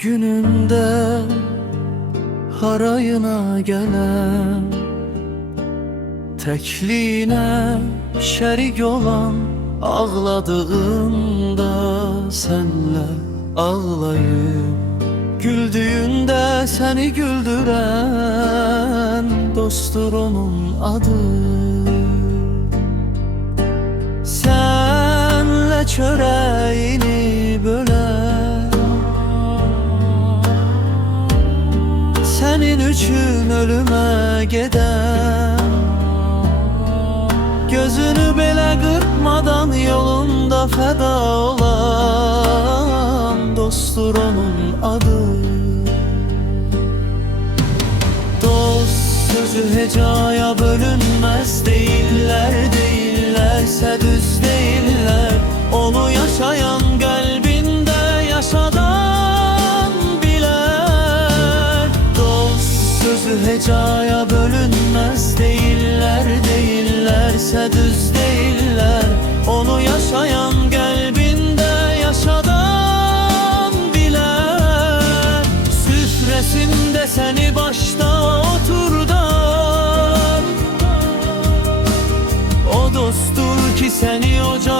gününde harayına gelen Tekliğine şerik olan Ağladığında senle ağlayıp Güldüğünde seni güldüren Dosttur onun adı. Senle çöreğini Senin için ölüme giden Gözünü bile kırpmadan yolunda feda olan Dosttur onun adı. Dost sözü hecaya bölünmez değiller Değillerse düz değiller. Onu hecaya bölünmez değiller Değillerse düz değiller. Onu yaşayan kalbinde yaşadan biler Süfresinde seni başta oturdan. O dosttur ki seni ocağında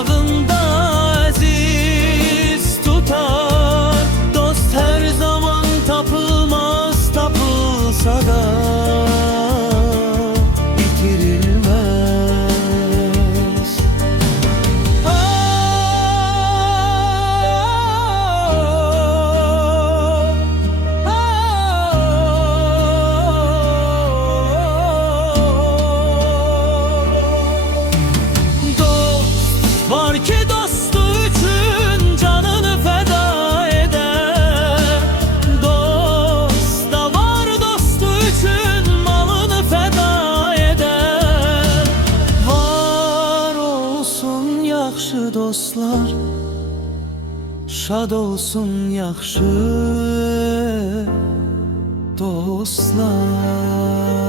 ki dostu için canını feda eder. Dost da var dostu için malını feda eder. Var olsun yaxşı dostlar Şad olsun yaxşı dostlar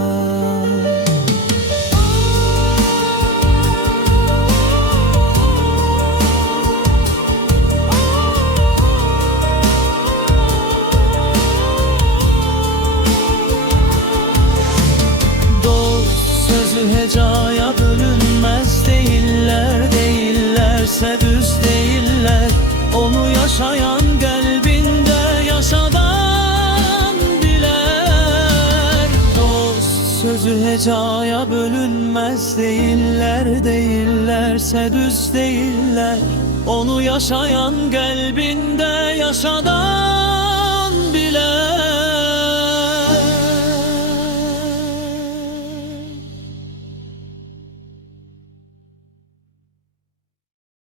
Dost sözü hecaya bölünmez değiller Değillerse düz değiller. Onu yaşayan kalbinde yaşadan